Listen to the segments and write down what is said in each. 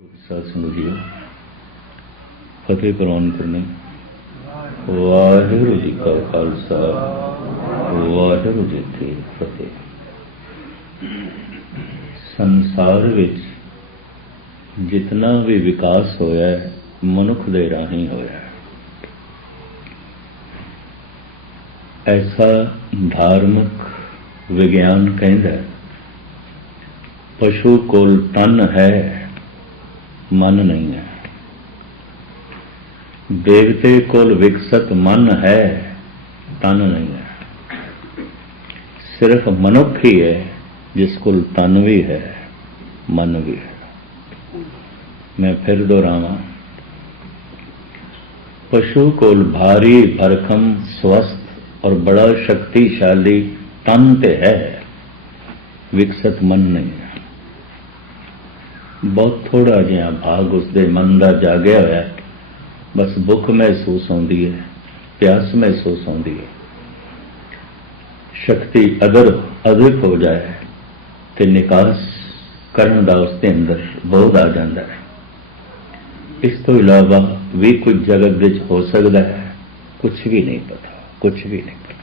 साध संगत जीओ फतेह प्रवान करने। वाहिगुरू जी का खालसा वाहिगुरू जी की फतेह। संसार विच जितना भी विकास होया है मनुख दे राही होया है। ऐसा धार्मिक विज्ञान कहता है पशु कोल तन है मन नहीं है, देवते कोल विकसित मन है तन नहीं है। सिर्फ मनुख ही है जिस कोल तन भी है मन भी है। मैं फिर दोहरावां, पशु कोल भारी भरखम स्वस्थ और बड़ा शक्तिशाली तन ते है, विकसित मन नहीं है। बहुत थोड़ा जिहा भाग उसके मन का जागया होया, बस भुख महसूस होती है, प्यास महसूस होती है, शक्ति अगर अधिक हो जाए तो निकास करने का उसके अंदर बोध आ जाता है। इस तो इलावा भी कुछ जगत विच हो सकता है, कुछ भी नहीं पता, कुछ भी नहीं पता।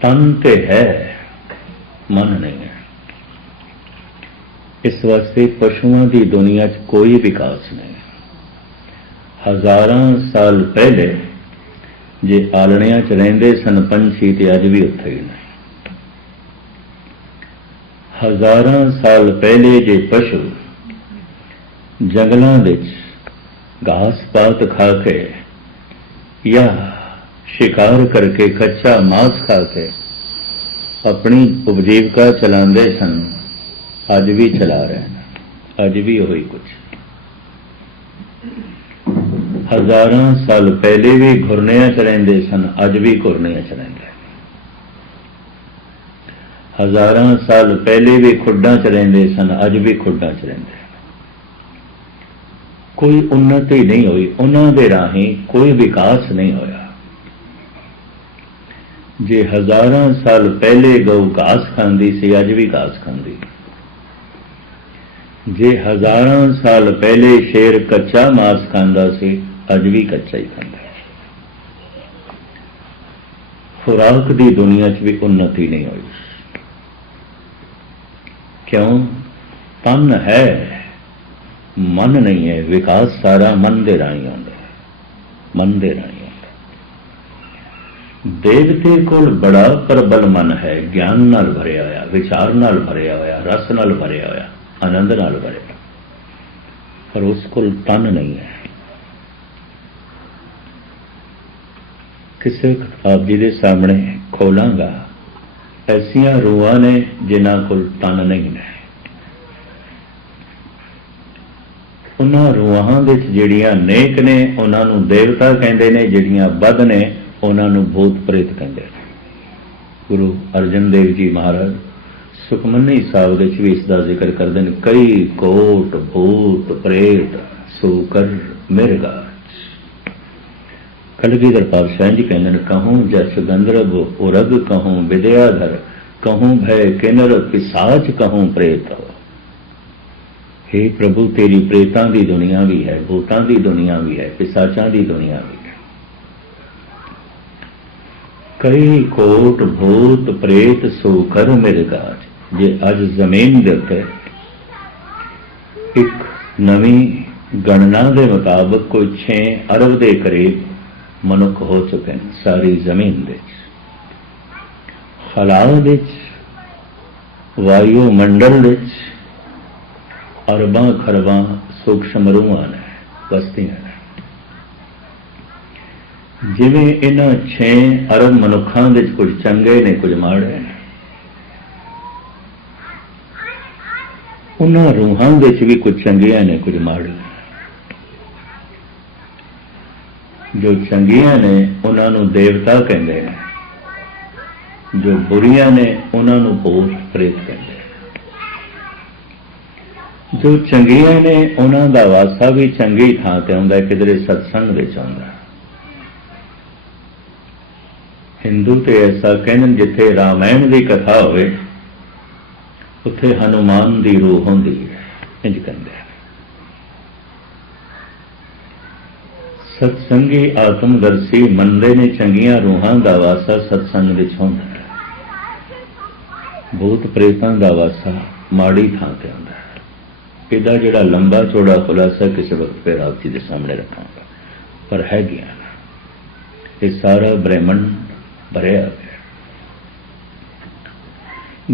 तन ते है मन नहीं है। इस वास्ते पशुओं की दुनिया च कोई विकास नहीं। हजारां साल पहले जे आलणियां च रहिंदे सन पंछी ते अज भी उत्थे ही नहीं। हजारां साल पहले जे पशु जंगलों विच घास पात खा के या शिकार करके कच्चा मांस खा के अपनी उपजीविका चलाते सन, अज भी चला रहे हैं, अज भी वही कुछ। हजारां साल पहले भी घुरनिया च रहिंदे सन, अज भी घुरनिया च रहिंदे। हजारां साल पहले भी खुड्डां च रहिंदे सन, अज भी खुड्डां च रहिंदे। कोई उन्नति नहीं हुई, उन्हां दे राहीं कोई विकास नहीं होया। जे हजारां साल पहले गऊ घास खांदी सी, अज भी घास खांदी। जे हजारां साल पहले शेर कच्चा मांस खांदा सी, अज भी कच्चा ही खांदा। खुराक की दुनिया च भी उन्नति नहीं हुई। क्यों? तन है मन नहीं है। विकास सारा मन दे राही आउंदा है, मन दे राही आउंदा। देवते कोल बड़ा प्रबल मन है, ज्ञान नाल भरिया होया, विचार नाल भरिया होया, रस नाल भरिया होया, आनंद नाल भरिया, पर उस कोल तन नहीं है। किसी किताब जी के सामने खोलांगा, ऐसियां रूहां ने जिन्हां कोल तन नहीं है। उन्हां रूहां विच जिहड़ियां नेक ने उन्हां नूं देवता कहंदे ने, जिहड़ियां बद ने उन्हां नूं भूत प्रेत कहंदे ने। गुरु अर्जन देव जी महाराज सुखमनी साहब विच भी इसका जिक्र करते हैं। कई कोट भूत प्रेत सूकर मिर्गाज। कलगीधर पातशाह जी कहते हैं, कहूँ जस गंधर्व उरग, कहूँ विद्याधर, कहूँ भय किन्नर पिशाच, कहूँ प्रेत। हे प्रभु तेरी प्रेतां की दुनिया भी है, भूतां की दुनिया भी है, पिशाचां की दुनिया भी है। कई कोट भूत प्रेत सूकर मिर्गाज। जे अज जमीन दे उत्ते एक नवी गणना के मुताबिक कोई 6 अरब के करीब मनुख हो चुके हैं सारी जमीन दे। खलाओ विच वायुमंडल विच अरबां खरबां सूक्ष्म रूहां ने, बस्तियां ने। जिवें इन्हां 6 अरब मनुखां विच कुछ चंगे ने कुछ माड़े ने, उन्हां रूहां विच भी कुछ चंगियां ने कुछ माड़ियां। जो चंगियां ने उन्हां नूं देवता कहंदे ने, जो बुरियां ने उन्हां नूं भूत प्रेत कहंदे ने। जो चंगियां ने उन्हां दा वासा भी चंगी थां ते आउंदा, किधरे सत्संग विच आउंदा। हिंदू ते ऐसा कहन जिथे रामायण की कथा होवे उत्थे हनुमान की रूह होंदी है। इंज कहते हैं। सत्संगी आत्मदर्शी मनते ने चंगियां रूहां दा वासा सत्संग विच होंदा है। भूत प्रेतां दा वासा माड़ी थां ते आउंदा है। इहदा जिहड़ा लंबा चौड़ा खुलासा किसी वक्त फिर आप जी के सामने रखांगा, पर है ज्ञान। ये सारा ब्रह्मंड भरिया है।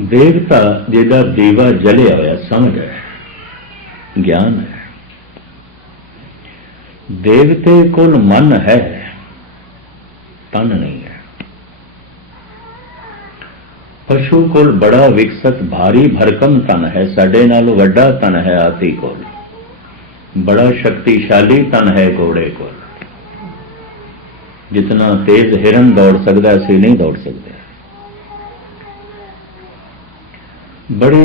देवता जिहदा दीवा जलिया होया समझ है, ज्ञान है। देवते कोल मन है, तन नहीं है। पशु कोल बड़ा विकसित भारी भरकम तन है, साडे नालों वड्डा तन है हाथी कोल। बड़ा शक्तिशाली तन है घोड़े कोल। जितना तेज हिरन दौड़ सकता असीं नहीं दौड़ सकते। बड़े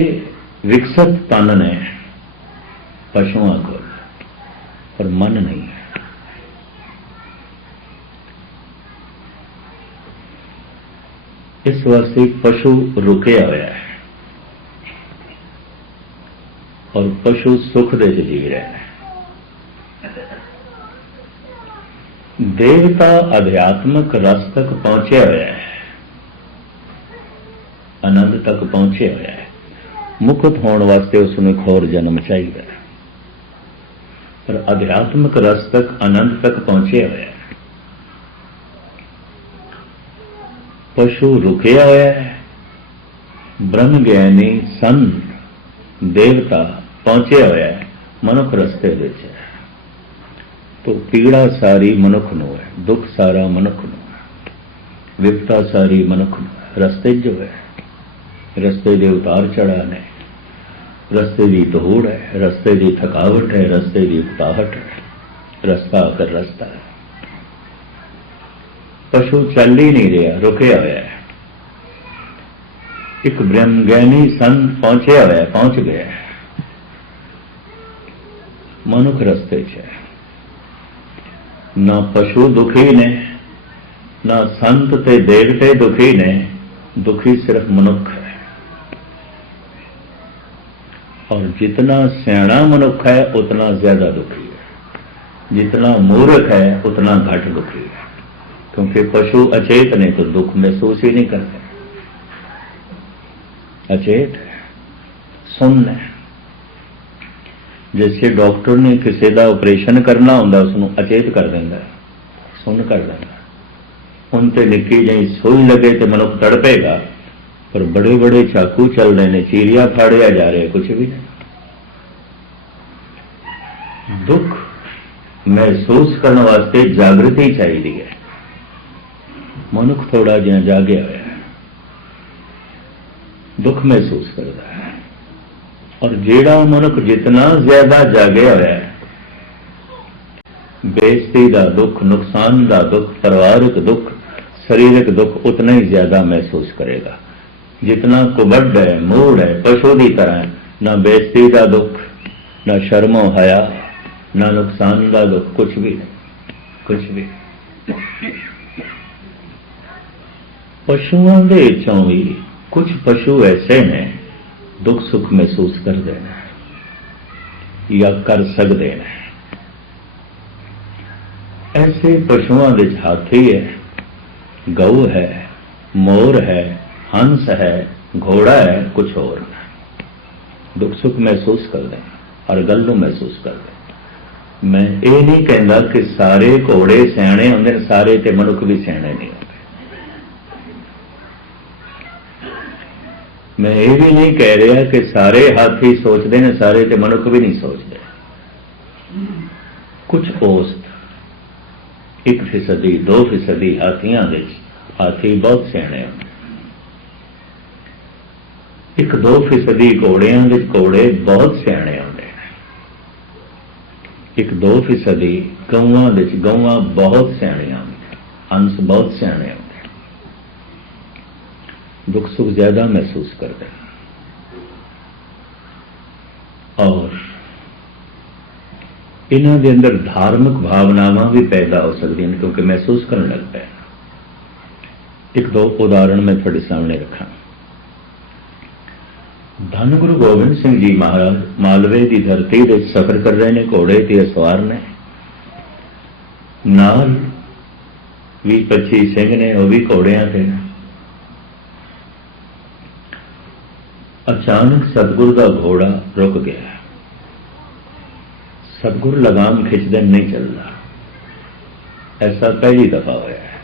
विकसित तन ने पशुओं को, पर मन नहीं है। इस वास्ते पशु रुके हुआ है और पशु सुख दे जी रहे हैं। देवता अध्यात्मक रस तक पहुंचे हुए है, आनंद तक पहुंचे हुए है। मुक्त होने वास्ते उसने एक होर जन्म चाहिए, पर अध्यात्मक रस तक आनंद तक पहुंचे हुए है। पशु रुकिया हुआ है, ब्रह्म ज्ञानी संत देवता पहुंचे हुए है, मनुख रस्ते विच है। तो पीड़ा सारी मनुख नूं है, दुख सारा मनुख नूं है, विपता सारी मनुख नूं है। रस्ते जो है, रस्ते दे उतार चढ़ा ने, रस्ते की दौड़ है, रस्ते की थकावट है, रस्ते की उकताहट है। रस्ता आकर रस्ता है। पशु चल ही नहीं रहा, रुकया हुआ है। एक ब्रह्म ज्ञानी संत पहुंचे हुआ है, पहुंच गया है। मनुख रस्ते च है। ना पशु दुखी ने, ना संत ते देवते दुखी ने, दुखी सिर्फ मनुख है। और जितना सियाणा मनुख है उतना ज्यादा दुखी है, जितना मूर्ख है उतना घट दुखी है। क्योंकि पशु अचेत ने तो दुख महसूस ही नहीं करते। अचेत है, सुन्न है। जैसे डॉक्टर ने किसी का ऑपरेशन करना होंगे उसनों अचेत कर देंगे, सुन कर देंगे। उन ते निक्की जी सुई लगे तो मनुख तड़पेगा, पर बड़े बड़े चाकू चल रहे हैं, चीरिया फाड़िया जा रहे, कुछ भी नहीं। दुख महसूस करने वास्ते जागृति चाहिए है। मनुख थोड़ा जिहा जागया हुआ है, दुख महसूस करता है। और जेड़ा मनुख जितना ज्यादा जागया हुआ है, बेइज्जती का दुख, नुकसान का दुख, परिवारिक दुख, शरीरक दुख उतना ही ज्यादा महसूस करेगा। जितना कुबड़ है, मूड है, पशु की तरह, ना बेइज्जती का दुख, ना शर्मो हया, ना नुकसान का दुख, कुछ भी नहीं, कुछ भी। पशुओं के चों भी कुछ पशु ऐसे ने दुख सुख महसूस कर देना या कर सकते हैं। ऐसे पशुओं के हाथी है, गऊ है, मोर है, हंस है, घोड़ा है, कुछ और दुख सुख महसूस कर दें, हर गल नूं महसूस कर दें। मैं ये नहीं कहता कि सारे घोड़े सियाणे होंदे, सारे ते मनुख भी सियाणे नहीं होंदे। मैं ये भी नहीं कह रहा कि सारे हाथी सोचते हैं, सारे ते मनुख भी नहीं सोचते। कुछ औसत 1% 2% हाथियों के हाथी बहुत सियाणे होंदे। 1-2% घोड़ियां के घोड़े बहुत सियाणे होंदे। 1-2% गऊआं के गऊआं बहुत सियाणियां होंदियां, हंस बहुत सियाणे होंदे। दुख सुख ज्यादा महसूस करते हैं। और इन्हों के अंदर धार्मिक भावनावां भी पैदा हो सकती हैं, क्योंकि महसूस करने लगता है। 1-2 उदाहरण मैं थोड़े सामने रखा। धन गुरु गोबिंद सिंह जी महाराज मालवे की धरती दे सफर कर रहे हैं, घोड़े ते सवार ने, नाल 20-25 सिंह ने, वह भी घोड़ियां ते। अचानक सतगुरु का घोड़ा रुक गया। सतगुरु लगाम खिंचदे नहीं चलता। ऐसा पहली दफा होया है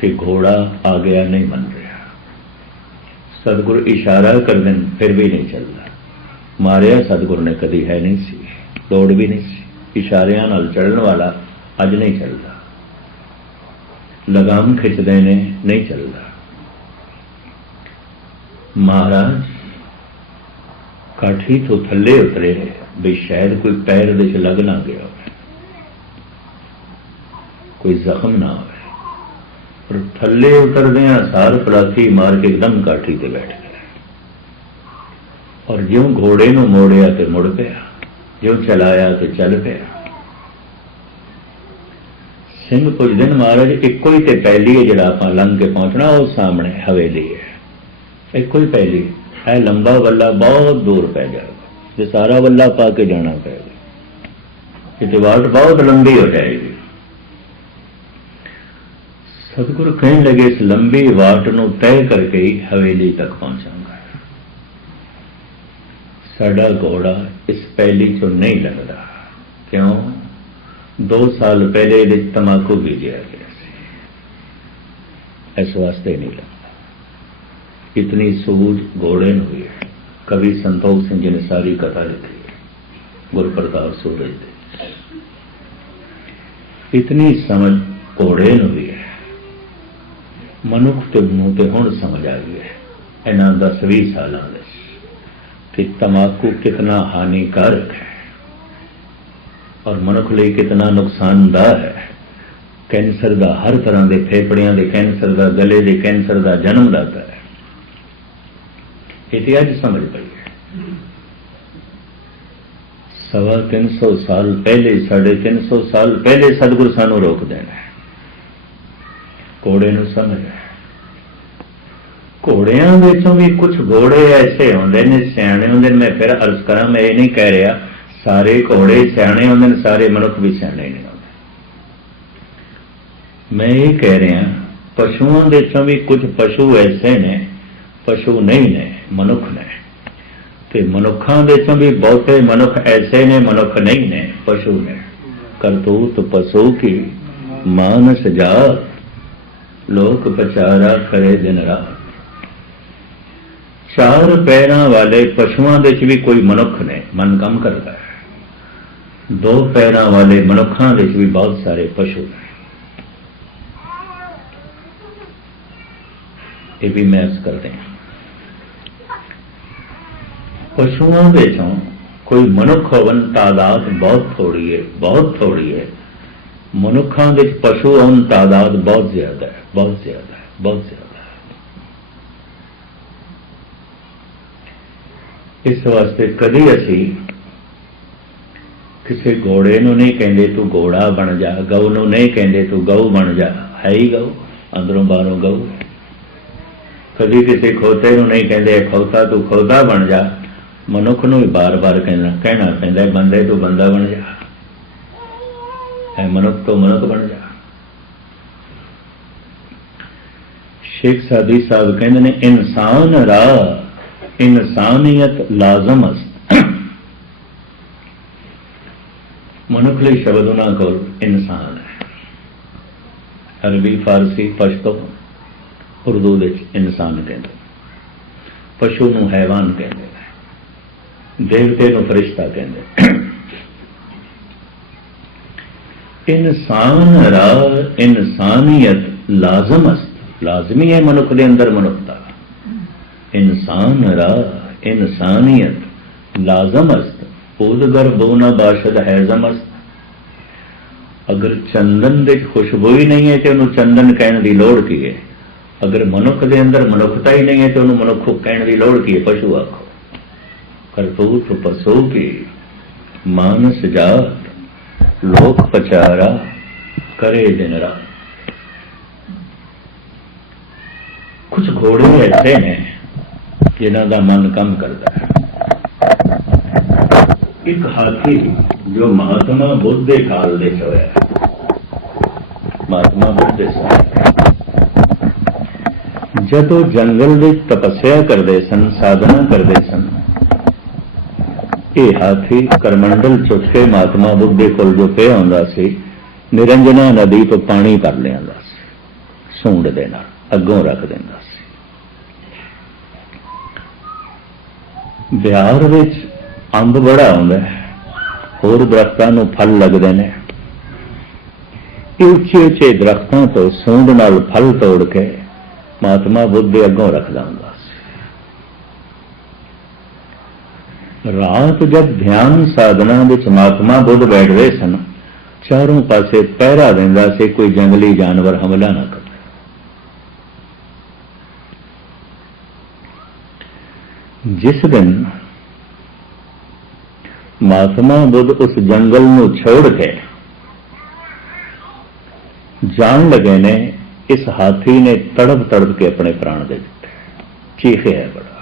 कि घोड़ा आ गया नहीं मन रहा। सतगुरु इशारा कर दें फिर भी नहीं चलता। मारिया सतगुरु ने कभी है नहीं सी, लोड़ भी नहीं सी। इशारियां नाल चढ़न वाला अज नहीं चलता, लगाम खिंचदे ने नहीं चलता। महाराज काठी तो थले उतरे भी शायद कोई पैर दे लग ना गया हो, कोई जख्म ना हो, पर थले उतरदे सार पलाथी मार के एकदम काठी ते बैठ गया। और ज्यों घोड़े नूं मोड़िया तो मुड़ पिया, ज्यों चलाया तो चल पिया। सिंह पुछदे ने महाराज इको ही ते पहली है जिहड़ा आपां लंघ के पहुंचना, वो सामने हवेली है, इको ही पहली है। लंबा वल्ला बहुत दूर पै जाएगा, जो सारा वल्ला पा के जाना पड़ेगा, कितने वाट बहुत लंबी हो जाएगी। सतगुरु कहने लगे इस लंबी वाट नूं तय करके ही हवेली तक पहुंचाऊंगा। साडा घोड़ा इस पहली चो नहीं लगता। क्यों? 2 साल पहले ये तमाकू बीजिया गया, इस वास्ते नहीं लगता। इतनी सूझ घोड़े में हुई है। कवि संतोष सिंह जी ने सारी कथा लिखी है, गुरप्रताप सूरज दे। इतनी समझ घोड़े में हुई है। मनुख के मुंह ते हुण समझ आ गई है इन्हां 10-20 सालों कि तमाकू कितना हानिकारक है और मनुख लिए कितना नुकसानदाह है। कैंसर का हर तरह के फेफड़ियां के कैंसर का, गले के कैंसर का जन्मदाता है। ये अज समझ पई है। 350 साल पहले, 350 साल पहले सतगुरु सानू रोक देना है। घोड़े नूं समझ है। घोड़ियां विचों भी कुछ घोड़े ऐसे होंदे ने सियाणे होंदे ने। मैं फिर अर्ज करा, मैं ये नहीं कह रहा सारे घोड़े सियाणे होंदे ने, सारे मनुख भी सियाणे नहीं होंदे। मैं ये कह रहा पशुओं विचों भी कुछ पशु ऐसे ने, पशु नहीं ने, मनुख ने। ते मनुखां विचों भी बहुते मनुख ऐसे ने, मनुख नहीं ने, पशु ने। करतूत पशु की मानस जात, लोक पचारा करे दिन रात। 4 पैरों वाले पशुओं के भी कोई मनुख ने मन कम करता है। 2 पैरों वाले मनुखों के भी बहुत सारे पशु हैं। ये भी मैच करते हैं। पशुओं विचों कोई मनुख होवन तादाद बहुत थोड़ी है, बहुत थोड़ी है। मनुखों के पशु होवन तादाद बहुत ज्यादा है, बहुत ज्यादा है, बहुत ज्यादा है। इस वास्ते कभी असी किसी घोड़े नूं नहीं कहते तू घोड़ा बन जा, गऊ नूं नहीं कहते तू गऊ बन जा, है ही गऊ, अंदरों बाहरों गऊ। कभी किसी खोते नूं नहीं कहते खोता तू खोता बन जा। मनुख नूं बार बार कहना पैंदा बंदे तू बंदा बन जा, है मनुख तो मनुख बन जा। शेख सादी साहब कहते ने इंसान राह इंसानियत लाजम अस्त। मनुख लिए शब्द उन्होंने को इंसान है। अरबी, फारसी, पश्तो, उर्दू इंसान कहते, पशु नूं हैवान कहते, देवते नूं फरिश्ता कहते। इंसान राह इंसानियत लाजम अस्त, लाजमी है मनुख के अंदर मनुखता। इंसान राह इंसानियत लाजम अस्त, उदगर बोना बाशद हैजम अस्त। अगर चंदन दे खुशबू ही नहीं है तो उन्होंने चंदन कहने की लोड़ की है। अगर मनुख के अंदर मनुखता ही नहीं है तो उन्होंने मनुख कहने की लोड़ की है। पशु आखो। करतूत पशु की मानस जात, लोक पचारा करे दिन रात। कुछ घोड़े ऐसे हैं जिन्हां दा मन काम करता है। एक हाथी जो महात्मा बुद्ध के काल दे होया, महात्मा बुद्ध दे जदों जंगल में तपस्या करते सन, साधना करते सन, ये हाथी करमंडल चुक के महात्मा बुद्ध के कोल जो पे आउंदा सी, निरंजना नदी तो पानी भर लियांदा सी, सूंड दे नाल अगों रख दिंदा सी। बिहार विच अंब बड़ा आउंदा है, होर दरख्तां नूं फल लगदे ने, उच्चे उच्चे दरख्तां तो सूंड नाल फल तोड़ के महात्मा बुद्ध दे अगों रखदा हुंदा सी। रात जब ध्यान साधना विच महात्मा बुद्ध बैठदे सन, चारों पासे पहरा दिंदा सी कोई जंगली जानवर हमला ना करे। जिस दिन महात्मा बुद्ध उस जंगल में छोड़ के जान लगे ने, इस हाथी ने तड़प तड़प के अपने प्राण दे दिते, चीखे है बड़ा।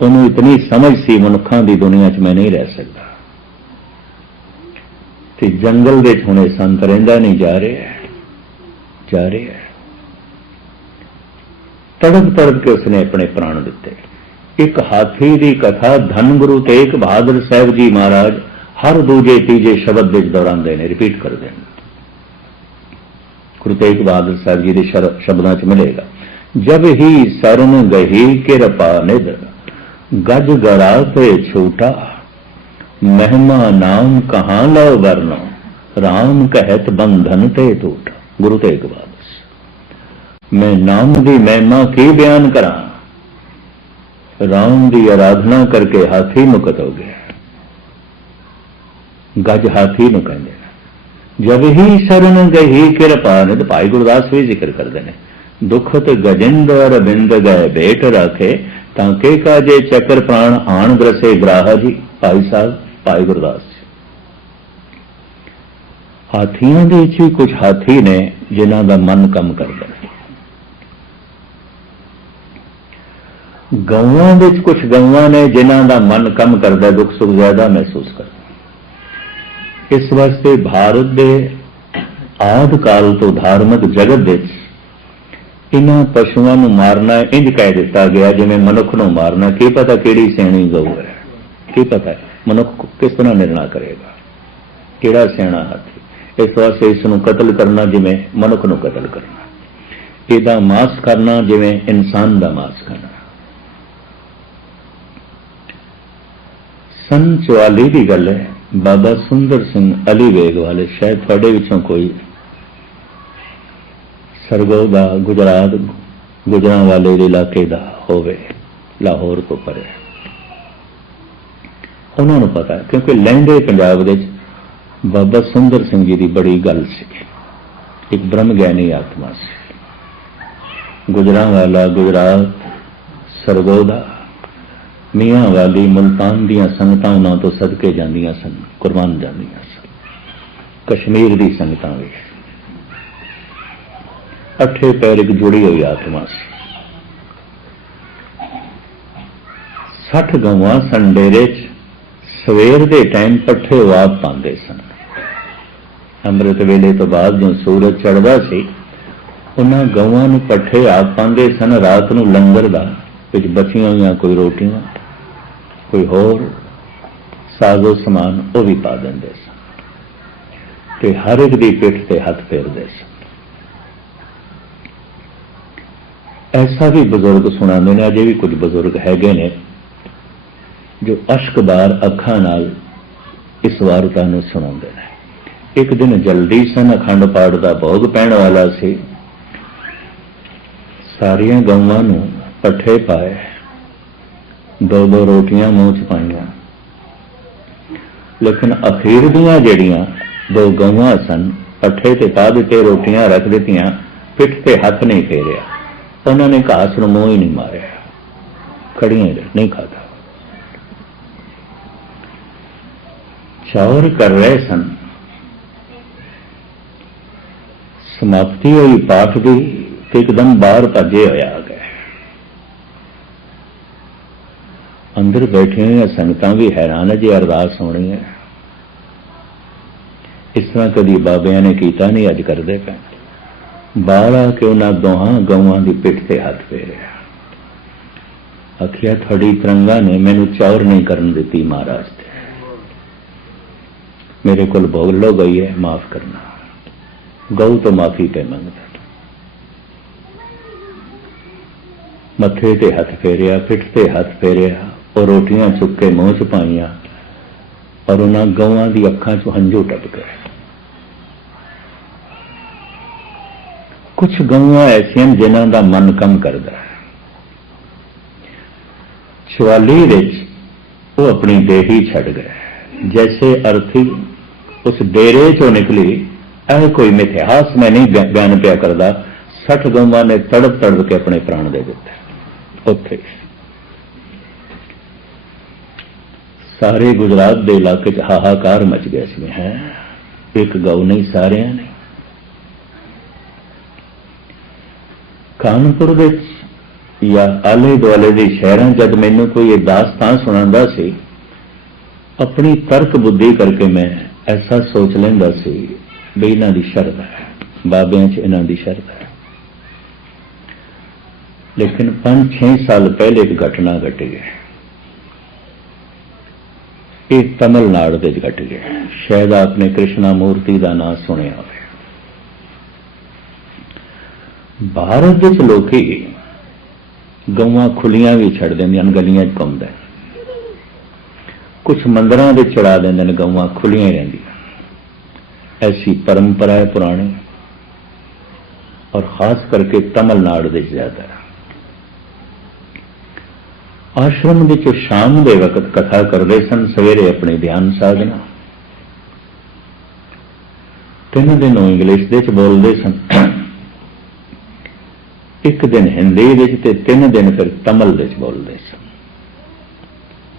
उन्होंने इतनी समझ सी मनुखों की दुनिया च मैं नहीं रह सकता, कि जंगल दे हुणे संत रहिंदा नहीं, जा रहे हैं। तड़प तड़प के उसने अपने प्राण दिते। एक हाथी की कथा धन गुरु तेग बहादुर साहब जी महाराज हर दूजे तीजे शब्द विच दोहरांदे ने, रिपीट करते हैं। गुरु तेग बहादुर साहब जी के शब्दों च मिलेगा, जब ही सरन गही किरपा निध गज गरा ते छूटा, महिमा नाम कहाँ लो वर्णो राम कहत बंधन ते टूटा। गुरु तेग बहादुर, मैं नाम की महिमा की बयान करा, राम की आराधना करके हाथी मुकत हो गया। गज हाथी नूं कहंदे ने। जब ही शरण गही किरपा निध, भाई गुरदास भी जिक्र करते हैं, दुखत गजेंद्र बिंद गए भेट रखे, तांके काजे चक्र प्राण आण ग्रसे ग्राहा जी। भाई साहब भाई गुरदास जी। हाथियों के भी कुछ हाथी ने जिन्हां दा मन कम करते हैं। गौवां विच कुछ गौवां ने जिन्हां दा मन कम करता, दुख सुख ज्यादा महसूस करता। इस वास्ते भारत के आद काल तो धार्मिक जगत विच इन्हां पशुओं नूं मारना इंज कह दिता गया जिवें मनुख नूं मारना। की पता किहड़ी सियाणी गऊ है, की पता है मनुख किस तरह निर्णय करेगा, किहड़ा सियाणा हाथी। इस वास्ते इसनूं कतल करना जिवें मनुख नूं कतल करना, इहदा मांस करना जिवें इंसान दा मांस खाना। सन 44 की गल है, बाबा सुंदर सिंह अली वेग वाले, शायद थोड़े विचों कोई सरगोदा गुजरात गुजरांवाले इलाके का होवे, लाहौर तो परे, उन्होंने पता है, क्योंकि लहंदे पंजाब विच बाबा सुंदर सिंह जी की बड़ी गल सी। एक ब्रह्म ज्ञानी आत्मा से, गुजरांवाला गुजरात सरगोदा मियाँ वाली मुल्तान दियां संगतां उन्हां तो सदके जांदियां सन, कुर्बान जांदियां सन। कश्मीर दी संगतां भी अठे पैर एक जुड़ी हुई आत्मा सी। 60 गवां सन डेरे च, सवेर के टाइम पट्ठे आप पाते सन। अमृत वेले तो बाद जो सूरज चढ़ता सी, उन्हां गवां नूं पट्ठे आप पाते सन। रात नूं लंगर दा विच बचियां हुई कोई रोटियां कोई होर साजो समान वो भी पा देंदे सन, ते हर एक दी पिठ ते हथ फेरदे सन। ऐसा भी बुजुर्ग सुनाते हैं, अजे भी कुछ बुजुर्ग हैगे ने जो अश्कबार अखां नाल इस वार्ता नूं सुणाउंदे ने। एक दिन जल्दी सन, अखंड पाठ का भोग पैण वाला सी। सारियां गौवां नूं पट्ठे पाए, 2-2 रोटियां मूँह च पाइयां, लेकिन अखीर दियां जड़ियां 2 गौवां सन, पट्ठे ते पा दिते, रोटियां रख दित्तियां, पिठ ते हथ नहीं फेरिया। उन्होंने घास नूं मूँह ही नहीं मारिया, खड़ियां नहीं खाता। चौर कर रहे सन, समाप्ति हुई पाठ की, एकदम बाहर भजे होया आ गए। अंदर बैठे हुए संगतां भी हैरान है जी अरदास होनी है। इस तरह कभी बाबिया ने किया नहीं, अज करते पे बाहर आके उन्होंने दोहां गऊं की पिठ से हाथ फेरिया, आखिया थोड़ी तरंगा ने मैनू चौर नहीं करन दी महाराज से, मेरे को भोल लो गई है, माफ करना। गऊ तो माफी पे मंगता, मथे ते हथ फेरिया, पिठ ते हथ फेरिया और रोटियां चुक के मुंह च पाइया और उन्होंने गऊं की अखां चों हंझू टप गए। कुछ गऊं ऐसियां जिन्हां दा मन कम करदा है। चवाली विच वो अपनी देही छड़ गए, जैसे अर्थी उस डेरे चो निकली। ऐ कोई मिथिहास में नहीं बयान पिया करदा, 60 गऊं ने तड़प तड़प के अपने प्राण दे दिते। उत्थे सारे गुजरात के इलाके च हाहाकार मच गया सी, है एक गऊ नहीं सारे ने। कानपुर विच या आले दुआले के शहरों जब मैनू कोई दास्तान सुनांदा सी, अपनी तर्क बुद्धि करके मैं ऐसा सोच लेंदा सी भी इन्हां दी शरधा है, बाबियां च इन्हां दी शरधा है। लेकिन 5-6 साल पहले एक घटना घटी है, ये तमिलनाडु में घट गया। शायद आपने कृष्णा मूर्ति का नाम सुनिया हो। भारत के लोग गऊं खुलियां भी छड़ देंदियां, गलियां घूमदे, कुछ मंदिरां दे चढ़ा देंदे गऊं खुलियां रहिंदियां। ऐसी परंपरा है पुरानी, और खास करके तमिलनाडु में ज्यादा। आश्रम विच शाम के वक्त कथा करते सन, सवेरे अपनी ध्यान साधना। 3 दिन इंग्लिश दे बोलते सन, एक दिन हिंदी विच ते 3 दिन फिर तमिल विच बोलते सन,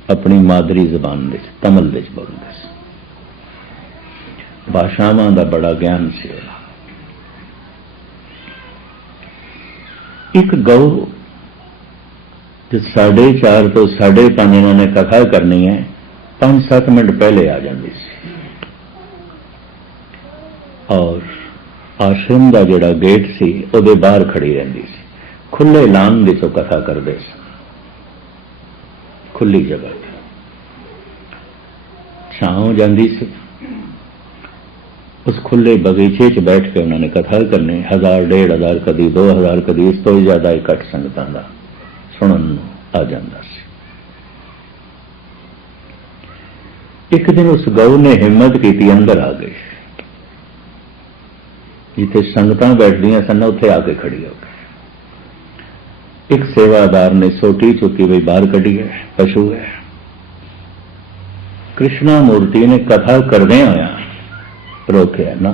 अपनी मादरी जबान विच तमिल विच बोलते सन। भाषावां दा बड़ा ज्ञान सी। एक गऊ जो 4:30 तो 5:30 इन्होंने कथा करनी है, 5-7 मिनट पहले आ जाती सी, और आश्रम का जिहड़ा गेट सी उहदे बाहर खड़ी रहिंदी सी। खुले लान दे चों कथा करदे सन, खुली जगह ते छां हो जांदी सी। उस खुले बगीचे च बैठ के उन्होंने कथा करनी। 1000-1500 कदी 2000 कदी इस तो ज्यादा इकट्ठ संगतां दा सुनन आ जांदा सी। एक दिन उस गऊ ने हिम्मत की, अंदर आ गई, जिथे संगतां बैठदियां सन उत्थे आके खड़ी हो गई। एक सेवादार ने सोटी चुकी भी बाहर कढ़ी है, पशु है। कृष्णा मूर्ति ने कथा करदे होया रोकिया ना,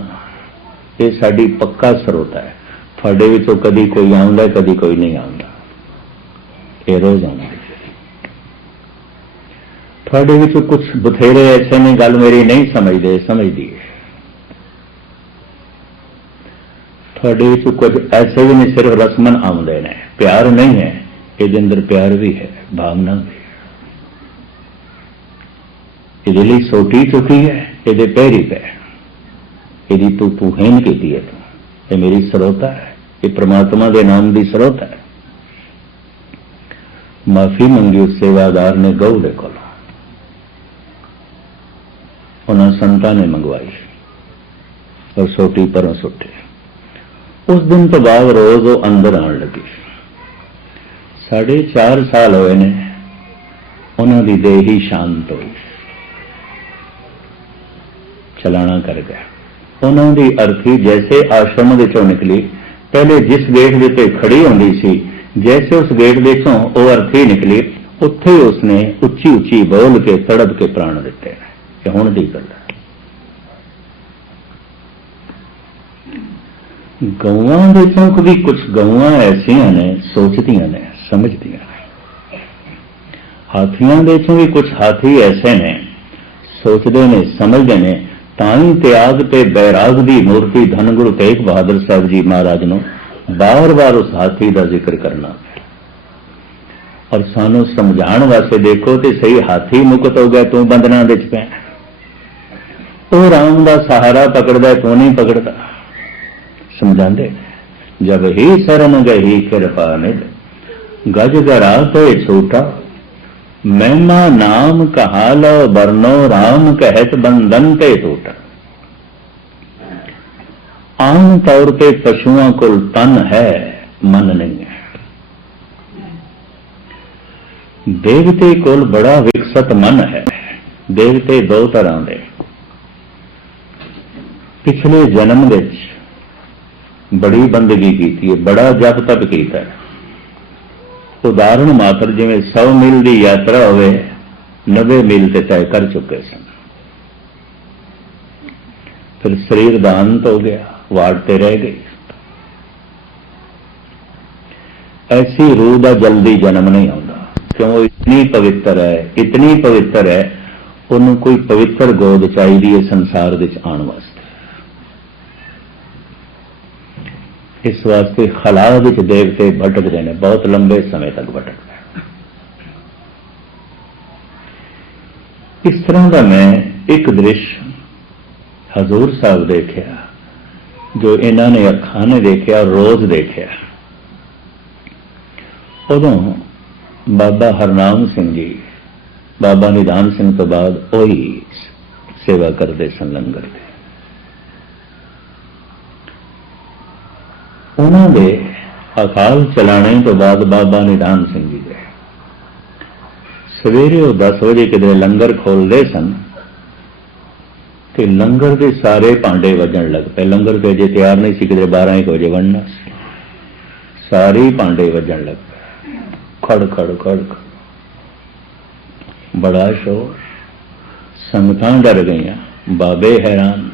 ये साडी पक्का सरोता है, तुहाडे विचों कदी कोई आउंदा कदी कोई नहीं आउंदा, ये रोज आउंदा। तुहाडे विचों कुछ बथेरे ऐसे ने गल मेरी नहीं समझदे, समझदी है। थोड़े विच कुछ ऐसे भी नहीं, सिर्फ रस्मन आउंदे ने, प्यार नहीं है। ये अंदर प्यार भी है, भावना भी है। ये लिए सोटी चुकी है, ये पैरी पे, यदि तू हेन की है, ये मेरी सरोता है, ये परमात्मा के नाम की सरोता है। माफी मंगी उस सेवादार ने गऊ दे कोलों, उन्होंने संतां ने मंगवाई और सोटी परों सुटी। उस दिन तो बाद रोज वो अंदर आने लगी। 4.5 साल हुए ने, उन्होंने देही शांत हुई, चलाना कर गया। उन्होंने अर्थी जैसे आश्रम के चों निकली, पहले जिस गेट के उत्ते खड़ी होंदी सी, जैसे उस गेट के चों वो अर्थी निकली, उत्थे उसने उच्ची उच्ची बोल के तड़प के प्राण दिते। हुण दी गल है। गऊं दे चों भी कुछ गऊं ऐसियां ने सोचदियां ने, समझदियां ने। हाथियां दे चों भी कुछ हाथी ऐसे ने, सोचते ने, समझते ने। ताई त्याग ते बैराग की मूर्ति धन गुरु तेग बहादुर साहब जी महाराज ने बार बार उस हाथी का जिक्र करना। और सानू समझाने वास्ते देखो तो सही हाथी मुकत हो गया, तू बंधना दे च पै, वो राम का सहारा पकड़दा, तू नहीं पकड़ता। समझाते जब ही शरण गही कृपा निध, गज गड़ा तो छोटा, महिमा नाम कहा लो बरनो, राम कहत बंधन ते टूटा। आम तौर पे पशुओं को तन है, मन नहीं है। देवते को बड़ा विकसित मन है। देवते दो तरह के, पिछले जन्म विच बड़ी बंदगी की है, बड़ा जप तप किया है। उदाहरण मात्र जिवें 100 मील की यात्रा होवे 90 मील ते तय कर चुके सन। फिर शरीर का अंत हो गया, वाड़ते रह गई। ऐसी रूह का जल्दी जन्म नहीं आता, क्यों? इतनी पवित्र है, इतनी पवित्र है, उन्हें कोई पवित्र गोद चाहिए संसार विच आने वास्ते। इस वास्ते खला विच देवते भटकते हैं, बहुत लंबे समय तक भटकते हैं। इस तरह का मैं एक दृश्य हजूर साहब देखा, जो इन्हों ने अखां ने देखा, रोज देखा। उदों बाबा हरनाम सिंह जी, बाबा निधान सिंह तो बाद वही सेवा करते सन लंगर के। उन्होंने अकाल चलाने तो बाद बाबा निधान सिंह जी गए। सवेरे 10 बजे किधरे लंगर खोलते सन तो लंगर के सारे भांडे वजन लग पे। लंगर तो अजे तैयार नहीं सी, किधरे 12-1 बजे बनना, सारे भांडे वजन लग पे, खड़ खड़ खड़ खड़, बड़ा शोर। संगतां डर गई, बाबे हैरान,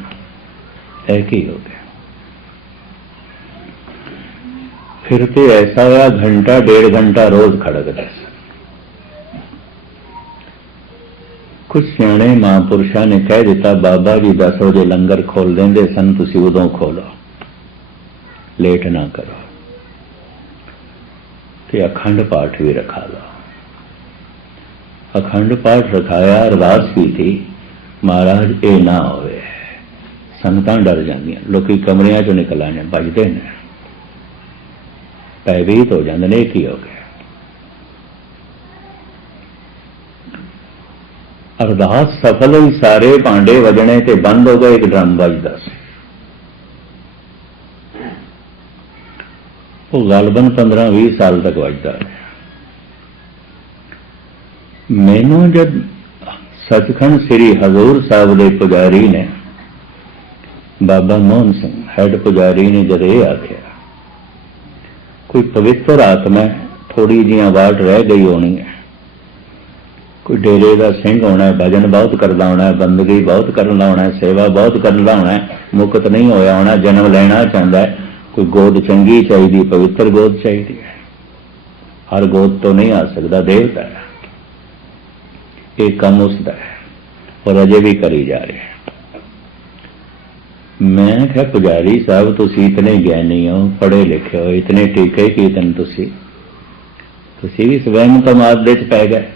है की हो गया। फिर तो ऐसा हुआ, घंटा 1.5 घंटा रोज खड़कदा। कुछ सियाणे महापुरुषों ने कह दिता, बाबा जी 10 बजे लंगर खोल देंगे सन, तुसी उदों खोलो, लेट ना करो। तो अखंड पाठ भी रखा लो। अखंड पाठ रखाया, अरदास की थी, महाराज ये ना होवे, संगतां डर जांदियां, लोकी कमरियां चों निकल आने, बजदे ने, भयभीत हो जाते हैं, की हो गया। अरदास सफल हुई, सारे भांडे वजने ते बंद हो गए। एक ड्रम बजदा सी, वो गलबन 15-20 साल तक बजदा रहा। मैनू जब सचखंड श्री हजूर साहब के पुजारी ने, बाबा मोहन सिंह हैड पुजारी ने जब ये आख्या, कोई पवित्र आत्मा थोड़ी जी वाट रह गई होनी है, कोई डेरे का सिंह होना है, भजन बहुत करता होना है, बंदगी बहुत करना होना है, सेवा बहुत करना होना है, मुकत नहीं होया होना, जन्म लेना चाहता है, कोई गोद चंगी चाहिए, पवित्र गोद चाहिए है। हर गोद तो नहीं आ सकता, देवता है, एक कम उसका है और अजे भी करी जा रहे हैं। मैं क्या पुजारी साहब, तुसी इतने ज्ञानी हो, पढ़े लिखे हो, इतने टीके कीतन, तुसी भी स्वयं तमादे च पै गए।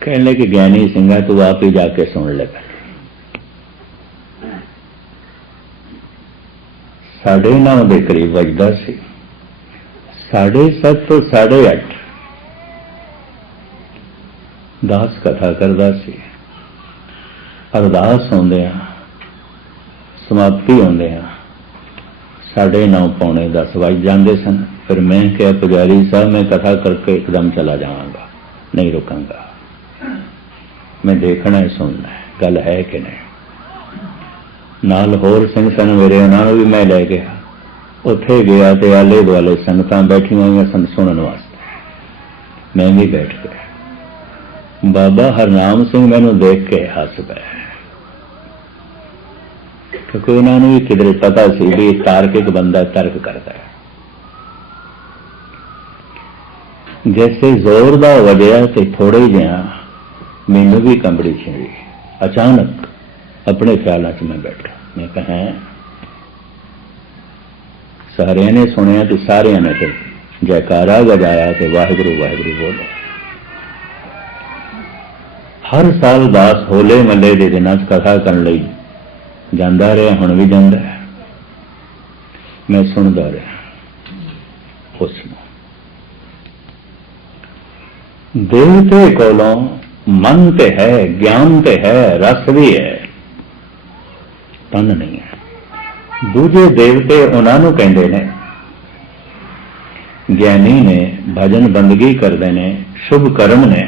कहने लगे ज्ञानी सिंह तू आप ही जाके सुन ले। 9:30 के करीब बजदा सी, 7:30 तो 8:30 दास कथा करदा सी। अरदास होंदे समाप्ति होंदे 9:30 पौने 10 बज जाते सन। फिर मैं क्या पुजारी साहब, मैं कथा करके एकदम चला जावांगा, नहीं रुकांगा, मैं देखना है, सुनना है, गल है कि नहीं। नाल होर सिंह सन मेरे, उन्होंने भी मैं लै गया। उत्थे गया तो आले दुआले संगतां बैठियां हुई सन सुनने वास्ते, मैं भी बैठ गया। बाबा हरनाम सिंह मैनू देख के हस पे, क्योंकि उन्होंने भी किधरे पता सी भी तार्किक बंदा तर्क करता है। जैसे जोर दा वजया तो थोड़े जिहा मैनू भी कंबड़ी छिड़ी। अचानक अपने ख्यालों च मैं बैठा, मैं कहा सारे ने सुनिया तो सारे ने फिर जयकारा बजाया तो वाहिगुरू वाहिगुरू बोलो। हर साल दास होले मल्ले के दिनों कथा करने जाता रहा, हुण भी जाता है। मैं सुनता रहा उसनूं। देवते कोलों मन ते है, ज्ञान ते है, रस भी है, तन नहीं है। दूजे देवते उन्होंने कहते ने, ज्ञानी ने, भजन बंदगी करते हैं, शुभ कर्म ने,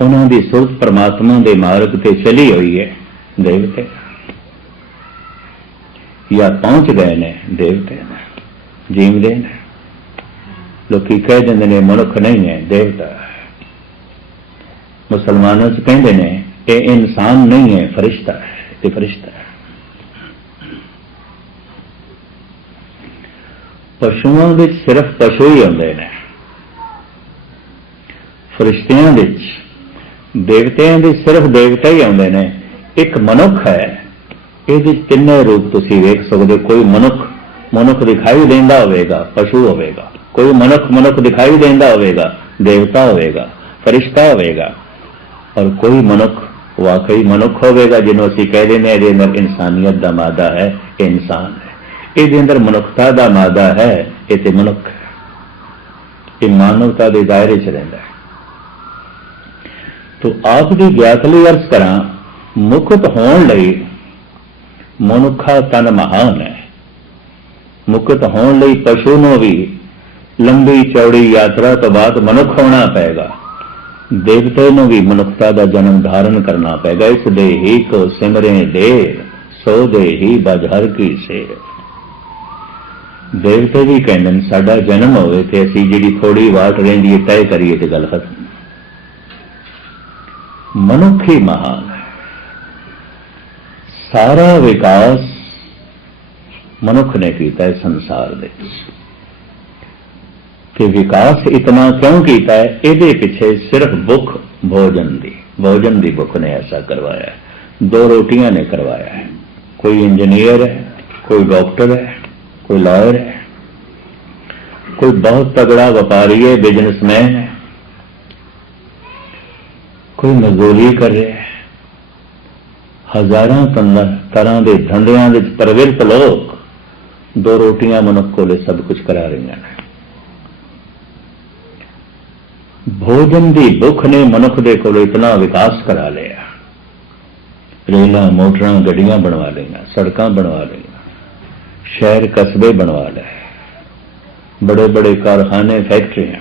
उन्हों की सुरत परमात्मा के मार्ग से चली हुई है। देवते या पहुंच गए ने, देवते जीवते ने। लोग कह देंगे ने मनुख नहीं है, देवता है। मुसलमानों से कहते हैं ये इंसान नहीं है, फरिश्ता है, ये फरिश्ता है। पशुओं में सिर्फ पशु ही आते हैं, फरिश्तियां देवतियां दे सिर्फ देवता ही आते हैं। एक मनुख है, ये तिन्ने रूप तुसीं वेख सकते। कोई मनुख दिखाई देंदा होवेगा, पशु होवेगा। कोई मनुख दिखाई देंदा होवेगा, देवता होवेगा, फरिश्ता होवेगा। और कोई मनुख वाकई मनुख होवेगा जिन्हों असीं कह देने ये अंदर इंसानियत का मादा है, ये इंसान है। ये अंदर मनुखता का मादा है, ये तो मनुख है, ये मानवता के दायरे च रहिंदा है। तो आपकी ज्ञात लई अर्ज करा, मुक्त होने लई मनुखा तन महान है। मुक्त होने लई पशु नूं भी लंबी चौड़ी यात्रा तो बाद मनुख होना पेगा। देवते नूं भी मनुखता का जन्म धारण करना पेगा। इस दे ही को सिमरे देर, सो दे ही बजहर की सेर। देवते भी कहते हैं साडा जन्म होवे ते असीं जिहड़ी थोड़ी वाट रहिंदी है तय करिए ते गल खत्म। मनुख ही महान है। सारा विकास मनुख ने किया है संसार दे। कि विकास इतना क्यों किया है? इहदे पिछे सिर्फ भुख भोजन दी भुख ने ऐसा करवाया है। 2 रोटियां ने करवाया है। कोई इंजीनियर है, कोई डॉक्टर है, कोई लॉयर है, कोई बहुत तगड़ा व्यापारी है, बिजनेसमैन है, कोई मजदूरी कर रहे हैं। हजारों तरह के धंधियां विच प्रवृत्त लोग 2 रोटियां मनुख को सब कुछ करा रही हैं। भोजन की भुख ने मनुख के कोल इतना विकास करा लिया। रेलां मोटरां गड्डियां बनवा लिया, सड़कां बनवा ली, शहर कस्बे बनवा ले, बड़े बड़े कारखाने, फैक्ट्रियां।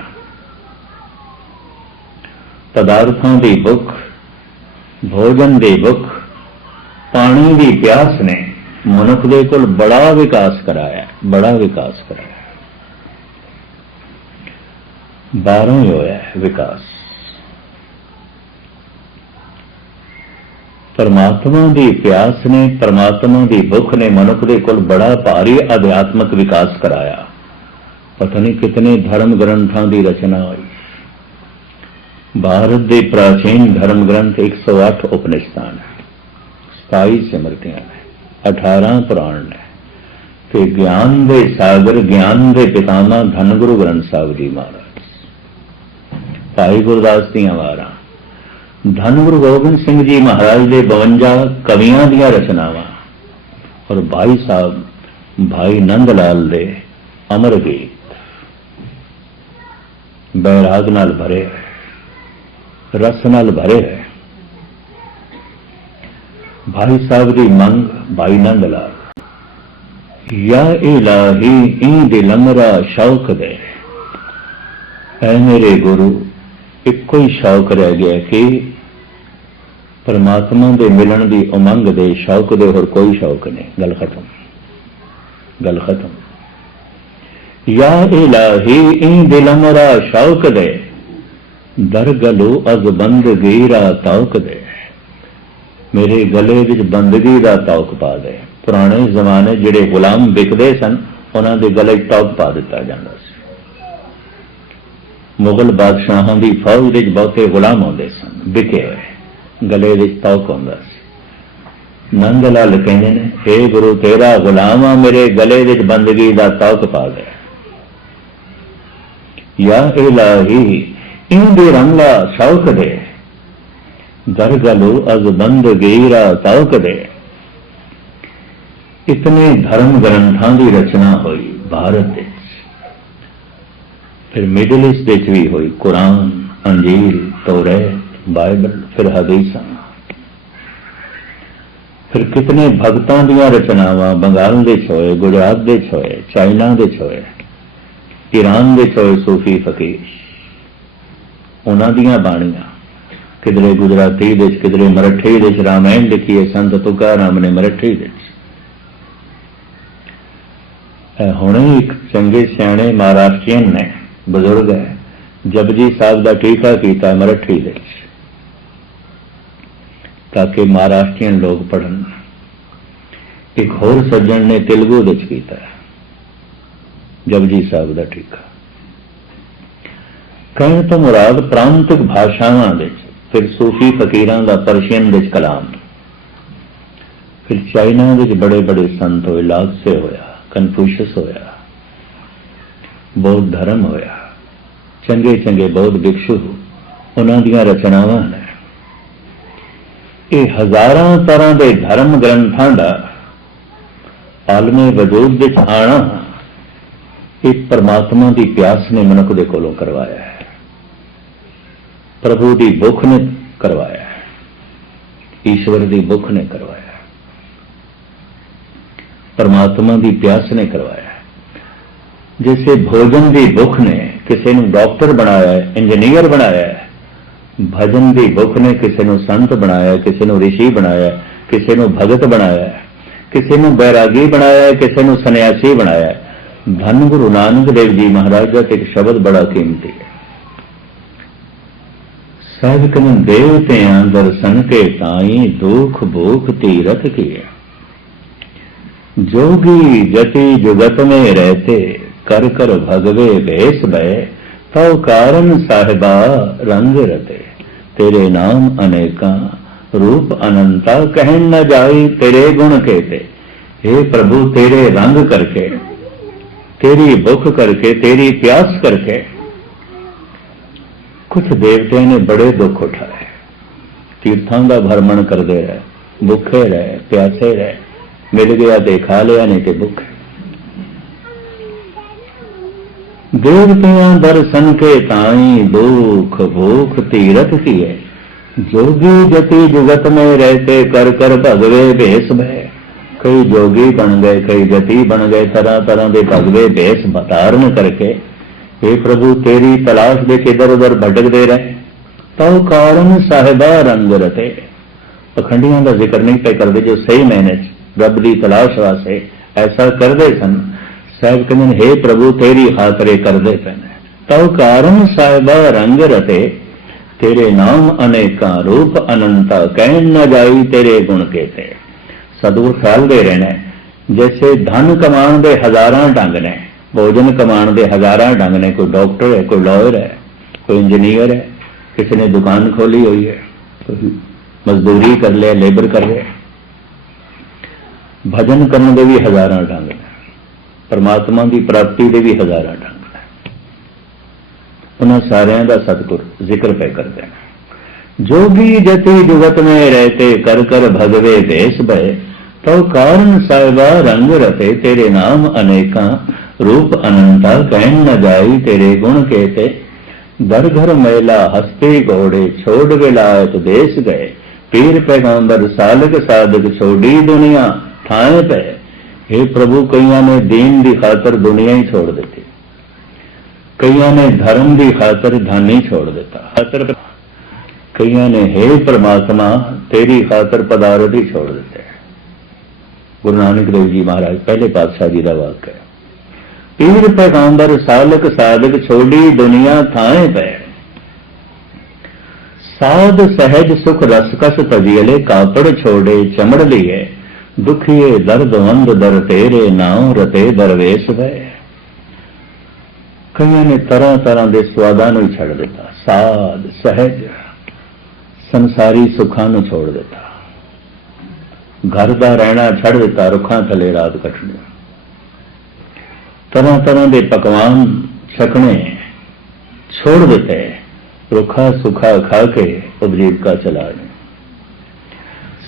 पदार्थों की भुख, भोजन की भुख, पानी की प्यास ने मनुख के कोल बड़ा विकास कराया, बड़ा विकास कराया। 12 ही होया है विकास। परमात्मा की प्यास ने, परमात्मा की भुख ने मनुख के कोल बड़ा भारी अध्यात्मक विकास कराया। पता नहीं कितने धर्म ग्रंथों की रचना हुई। भारत के प्राचीन धर्म ग्रंथ 108 उपनिषदां ने, 27 सिमरतियां ने, 18 पुराण ने। ते ज्ञान के सागर, ज्ञान के पितामह धन गुरु ग्रंथ साहिब जी महाराज, भाई गुरदास दियां वारां, धन गुरु गोबिंद सिंह जी महाराज के 52 कवियां दियां रचनावां और भाई साहब भाई नंद लाल दे अमर गीत बैराग नाल भरे, रस नाल भरे है। भाई साहब की मंग भाई नंद लाल, या इलाही ई दिल अमरा शौक दे। ऐ मेरे गुरु इको ही शौक रह गया कि परमात्मा के मिलन की उमंग दे, शौक दे, और कोई शौक नहीं। गल खत्म, गल खत्म। या इलाही ई दिल अमरा शौक दे, दर गलो अज बंदगी तौक दे। मेरे गले विच बंदगी का तौक पा दे। पुराने जमाने जिहड़े गुलाम विकदे सन, उन्हां दे गले तौक पा दिता जांदा सी। मुगल बादशाहां दी फौज विच बहुते गुलाम होंदे सन, विके होए, गले विच तौक होंदा सी। नंद लाल कहंदे ने, हे गुरु तेरा गुलाम आ, मेरे गले विच बंदगी का तौक पा दे। या इलाही इंदे रंगला शौक दे, दर गलो अज बंद गेरा तौक दे। इतने धर्म ग्रंथां की रचना हुई भारत विच, फिर मिडल ईस्ट विच भी हुई, कुरान, अंजील, तौरात, बाइबल, फिर हदीसां, फिर कितने भगतां दीयां रचनावां बंगाल दे होए, गुजरात दे होए, चाइना दे होए, ईरान दे होए, सूफी फकीर, उन्हां दीयां बाणियां, किधरे गुजराती दे, किधरे मराठी दे रामायण लिखी है संत तुकाराम ने मराठी दे। हुणे एक चंगे सियाणे महाराष्ट्रियन ने, बुजुर्ग है, जपजी साहब का टीका किया मराठी दे, ताकि महाराष्ट्रियन लोग पढ़न। एक होर सज्जन ने तेलुगु विच कीता जपजी साहब का टीका। कहने तो मुराद प्रांतिक भाषावां विच, फिर सूफी फकीरां का परशियन विच कलाम, फिर चाइना विच बड़े बड़े संत होए, लात्से होया, कन्फ्यूशस होया, बौद्ध धर्म होया, चंगे चंगे बौद्ध भिक्षु उन्हां दीयां रचनावां ने। ये हजारां तरह के धर्म ग्रंथां दा आलमे वजूद विच आना एक परमात्मा की प्यास ने मनुख दे कोलों करवाया है, प्रभु की भुख ने करवाया है, ईश्वर की भुख ने करवाया है, परमात्मा की प्यास ने करवाया है। जैसे भोजन की भुख ने किसी ने डॉक्टर बनाया है, इंजीनियर बनाया है, भजन की भुख ने किसी ने संत बनाया, किसी ने ऋषि बनाया, किसी ने भगत बनाया, किसी ने बैरागी बनाया, किसी ने सन्यासी बनाया। धन गुरु नानक देव जी महाराज का एक शब्द बड़ा कीमती है, साहिब कन देवतियां दर्शन के ताई दुख भूख तीरथ किए। जोगी जति जुगत में रहते कर कर भगवे भेष भय, तो कारण साहिबा रंग रते। तेरे नाम अनेका रूप अनंता, कहन न जाई तेरे गुण कहते। हे प्रभु तेरे रंग करके, तेरी भुख करके, तेरी प्यास करके कुछ देवतियों ने बड़े दुख उठाए, तीर्थों का भ्रमण करते रहे, भुखे रहे, प्यासे रहे, मिल गया तो खा लिया नहीं तो भुखे। देवतियां दर्शन के ताई दुख भूख तीरथ किए। जोगी जति जुगत में रहते कर कर भगवे भेष भय। कई जोगी बन गए, कई जति बन गए, तरह तरह के भगवे भेष धारण करके हे प्रभु तेरी तलाश दे इधर उधर भटकते रहे। तो कारण साहिबा रंग रते। पखंडियों का जिक्र नहीं पे करते, जो सही मैंने रब की तलाश वास्ते ऐसा करते सन। साहब कहते हे प्रभु तेरी खातरे करते पे। तो कारण साहिबा रंग रते, तेरे नाम अनेका रूप अनंता, कहन न जाई तेरे गुण कहते। सदगुर ख्याल दे रहना, जैसे धन कमान दे हजारां ढंग ने, भोजन कमान दे हजारां ढंग ने। कोई डॉक्टर है, कोई लॉयर है, कोई इंजीनियर है, किसी ने दुकान खोली हुई है, कोई मजदूरी कर लिया, लेबर कर लिया। भजन करने के भी हजारां ढंग ने, परमात्मा की प्राप्ति के भी हजारां ढंग ने। उन्होंने सारियां का सतगुर जिक्र पे करते हैं। जोगी जति जुगत में रहते कर कर भगवे भेष भय। तो कारण साहिबा रंग रते, तेरे नाम अनेका रूप अनंता, कहन न जाई तेरे गुण कहते। दर घर मेला हस्ते घोड़े, छोड़ विलायत देश गए। पीर पैगंबर सालक साधक, छोड़ी दुनिया ठाए पे। हे प्रभु कईयां ने दीन की खातर दुनिया ही छोड़ दी, कईयां ने धर्म की खातर धन ही छोड़ दिता, खातर कईयां ने हे परमात्मा तेरी खातर पदार्थ ही छोड़ दिते। गुरु नानक देव जी महाराज पहले पातशाह जी का वाक्य है। पीर पैगंबर सालक साधक, छोड़ी दुनिया थाए पे। साध सहज सुख रसकस तजियले, कापड़ छोड़े चमड़ लिए। दुखिए दर्द वंद दर तेरे, नाम रते दरवेश भय। कईयां ने तरह तरह के स्वादां नूं छड़ दिता, साध सहज संसारी सुखां नूं छोड़ दिता, घर का रहना छड़ दिता, रुखां थले रात कटनी, तरह तरह के पकवान छकने छोड़ दिते, रुखा सुखा खा के उपजीविका चला गए।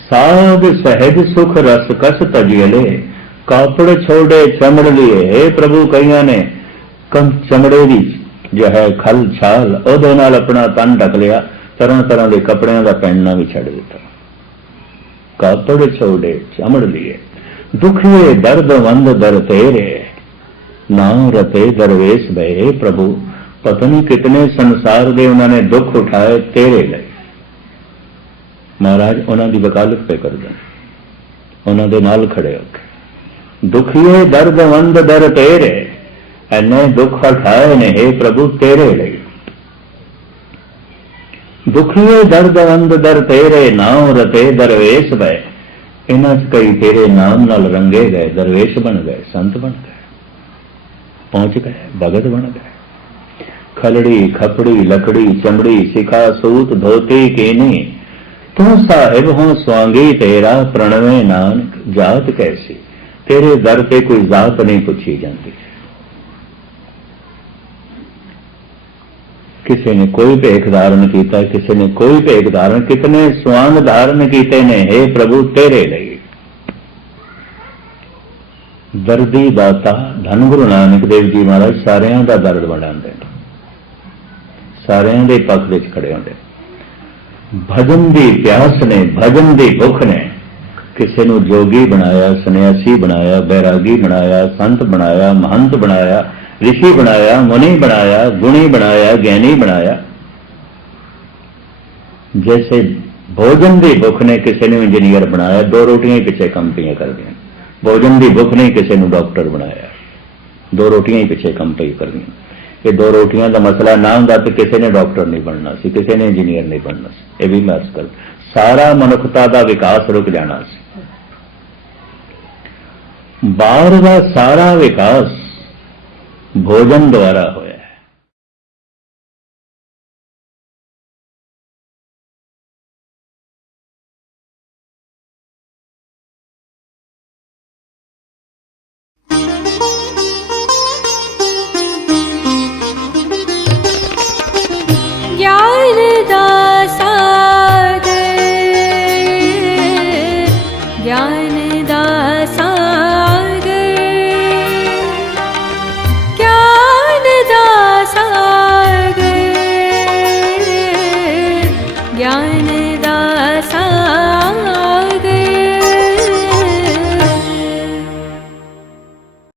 साग सहज सुख रस कस तजियले, कापड़ छोड़े चमड़ लिए। हे प्रभु कईयां ने चमड़े की जो है खल छाल ਉਹਦੇ ਨਾਲ अपना तन ढक लिया, तरह तरह के कपड़ियां का पहनना भी छड़ दिता। कापड़ छोड़े चमड़ लिए, दुखिए दर्द वंद दर तेरे, नाम रते दरवेश भये। प्रभु पता नहीं कितने संसार के उन्होंने दुख उठाए तेरे लिए। महाराज उन्होंने वकालत पे कर दें, उन्होंने नाल खड़े होके दुखिए दर्द वंद दर तेरे, इन्ने दुख उठाए ने हे प्रभु तेरे लिए। दुखिए दर्द वंद दर तेरे, नाम रते दरवेश भय। इन्हां च कई तेरे नाम नाल रंगे गए, दरवेश बन गए, संत बन गए, पहुंच गए, भगत बन गए। खलड़ी खपड़ी लकड़ी चमड़ी सिखा सूत धोती कीनी, तू साहिब हो स्वांगी तेरा, प्रणवे नानक जात कैसी। तेरे दर पे कोई जात नहीं पूछी जाती। किसी ने कोई भेख धारण किया, किसी ने कोई भेख धारण, कितने स्वांग धारण किए ने हे प्रभु तेरे लिए। दर्दी दाता धन गुरु नानक देव जी महाराज सारियां दा दर्द वंडांदे, सारियां दे पक्ष विच खड़े होंदे। भजन दी प्यास ने, भजन दी भुख ने किसी नूं जोगी बनाया, सन्यासी बनाया, बैरागी बनाया, संत बनाया, महंत बनाया, ऋषि बनाया, मुनि बनाया, गुणी बनाया, ज्ञानी बनाया। जैसे भोजन की भुख ने किसी ने इंजीनियर बनाया, दो रोटियां ही पिछे काम पईयां कर दियां। भोजन की भुख ने किसी ने डॉक्टर बनाया, दो रोटियां ही पिछे काम पई कर दियां। ये दो रोटियां का मसला ना होंदा तो किसी ने डॉक्टर नहीं बनना सी, किसी ने इंजीनियर नहीं बनना सी। ये भी मैं कर सारा मनुखता का विकास रुक जाना सी। बाहर का सारा विकास भोजन द्वारा हो।